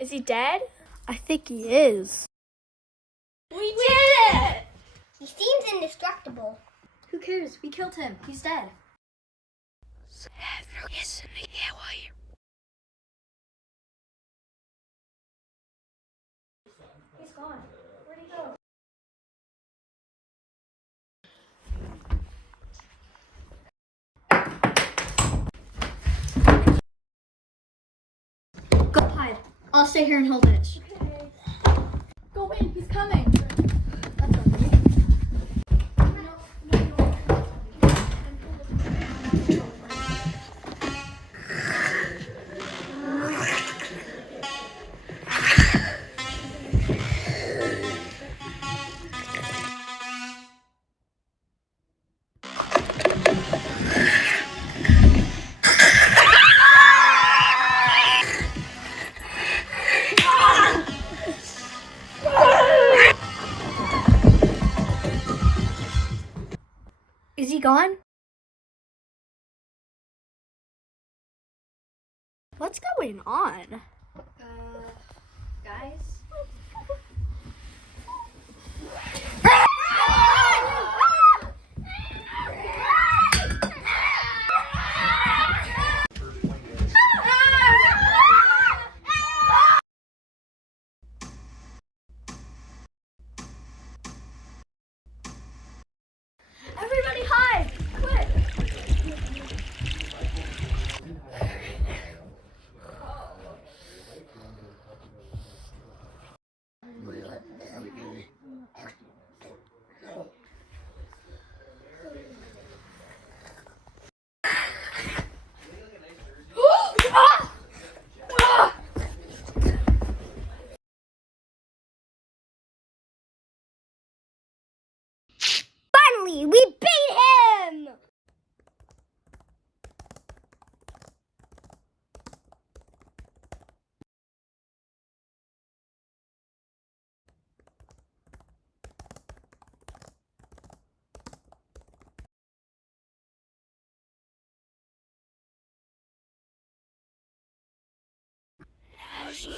Is he dead? I think he is. We did it! He seems indestructible. Who cares? We killed him. He's dead. He's gone. Where'd he go? Go hide. I'll stay here and hold it. Okay. Go in, he's coming. That's okay. Is he gone? What's going on? Guys? Everybody hide! Quick! Finally, we beat him! She